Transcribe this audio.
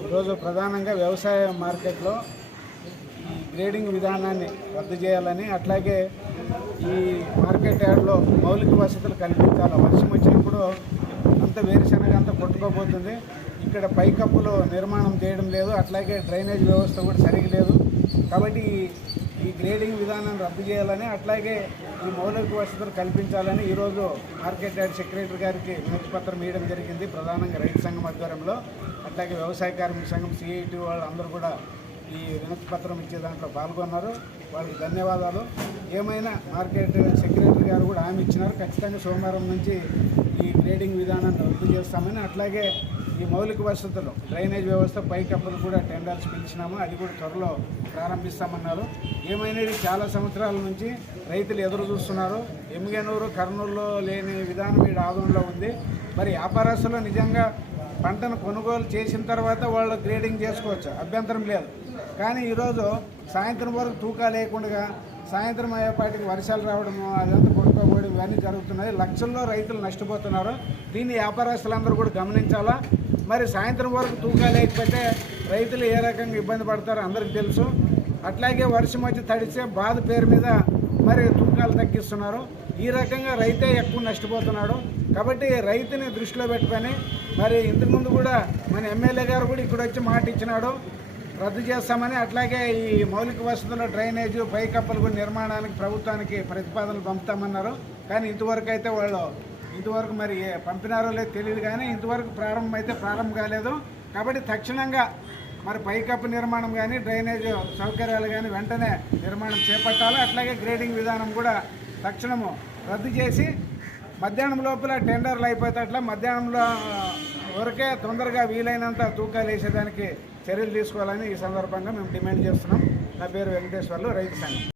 ఈరోజు ప్రధానంగా వ్యవసాయ మార్కెట్లో ఈ గ్రేడింగ్ విధానాన్ని రద్దు చేయాలని అట్లాగే ఈ మార్కెట్ యార్డ్లో మౌలిక వసతులు కల్పించాలి. వర్షం వచ్చినప్పుడు అంత వేరుశనగ అంతా కొట్టుకోబోతుంది ఇక్కడ పైకప్పులు నిర్మాణం చేయడం లేదు అట్లాగే డ్రైనేజ్ వ్యవస్థ కూడా సరిగా లేదు. కాబట్టి ఈ- గ్రేడింగ్ విధానాన్ని రద్దు చేయాలని అట్లాగే ఈ మౌలిక వసతులు కల్పించాలని ఈరోజు మార్కెట్ యార్డ్ సెక్రటరీ గారికి వినతి పత్రం ఇవ్వడం జరిగింది. ప్రధానంగా రైతు సంఘం ఆధ్వర్యంలో అట్లాగే వ్యవసాయ కార్మిక సంఘం సిఐటి వాళ్ళు అందరూ కూడా ఈ వినతి పత్రం ఇచ్చే దాంట్లో పాల్గొన్నారు. వాళ్ళకి ధన్యవాదాలు. ఏమైనా మార్కెట్ సెక్రటరీ గారు కూడా హామీ ఇచ్చినారు ఖచ్చితంగా సోమవారం నుంచి ఈ గ్రేడింగ్ విధానాన్ని రద్దు చేస్తామని అట్లాగే ఈ మౌలిక వసతులు డ్రైనేజ్ వ్యవస్థ పైకప్పులు కూడా టెండర్స్ పిలిచినాము. అది కూడా త్వరలో ప్రారంభిస్తామన్నారు. ఏమైనది చాలా సంవత్సరాల నుంచి రైతులు ఎదురు చూస్తున్నారు. ఎమ్మిగనూరు కర్నూలులో లేని విధానం ఈ ఆదంలో ఉంది. మరి వ్యాపారస్తులు నిజంగా పంటను కొనుగోలు చేసిన తర్వాత వాళ్ళు గ్రేడింగ్ చేసుకోవచ్చు. అభ్యంతరం లేదు. కానీ ఈరోజు సాయంత్రం వరకు తూకా లేకుండా సాయంత్రం అయ్యేపాటికి వర్షాలు రావడము అదంతా కొట్టుకోబోవడం ఇవన్నీ జరుగుతున్నాయి. లక్షల్లో రైతులు నష్టపోతున్నారు. దీన్ని వ్యాపారస్తులందరూ కూడా గమనించాలా? మరి సాయంత్రం వరకు తూకా లేకపోతే రైతులు ఏ రకంగా ఇబ్బంది పడతారో అందరికీ తెలుసు. అట్లాగే వర్షం వచ్చి తడిస్తే బాధ పేరు మీద మరి తూకాలు తగ్గిస్తున్నారు. ఈ రకంగా రైతే ఎక్కువ నష్టపోతున్నాడు. కాబట్టి రైతుని దృష్టిలో పెట్టుకొని మరి ఇంతకుముందు కూడా మన ఎమ్మెల్యే గారు కూడా ఇక్కడ వచ్చి మాట ఇచ్చినాడు. రద్దు చేస్తామని అట్లాగే ఈ మౌలిక వసతుల డ్రైనేజు పైకప్పలు నిర్మాణానికి ప్రభుత్వానికి ప్రతిపాదనలు పంపుతామన్నారు. కానీ ఇంతవరకు అయితే వాళ్ళు ఇంతవరకు మరి ఏ పంపినారో లేదో తెలియదు కానీ ఇంతవరకు ప్రారంభం అయితే ప్రారంభం కాలేదు. కాబట్టి తక్షణంగా మరి పైకప్పు నిర్మాణం కానీ డ్రైనేజ్ సౌకర్యాలు కానీ వెంటనే నిర్మాణం చేపట్టాలి. అట్లాగే గ్రేడింగ్ విధానం కూడా తక్షణము రద్దు చేసి మధ్యాహ్నం లోపల టెండర్లు అయిపోతే అట్లా మధ్యాహ్నంలో వరకే తొందరగా వీలైనంత తూకాలు వేసేదానికి చర్యలు తీసుకోవాలని ఈ సందర్భంగా మేము డిమాండ్ చేస్తున్నాం. నా పేరు వెంకటేశ్వర్లు రైతు సంఘం.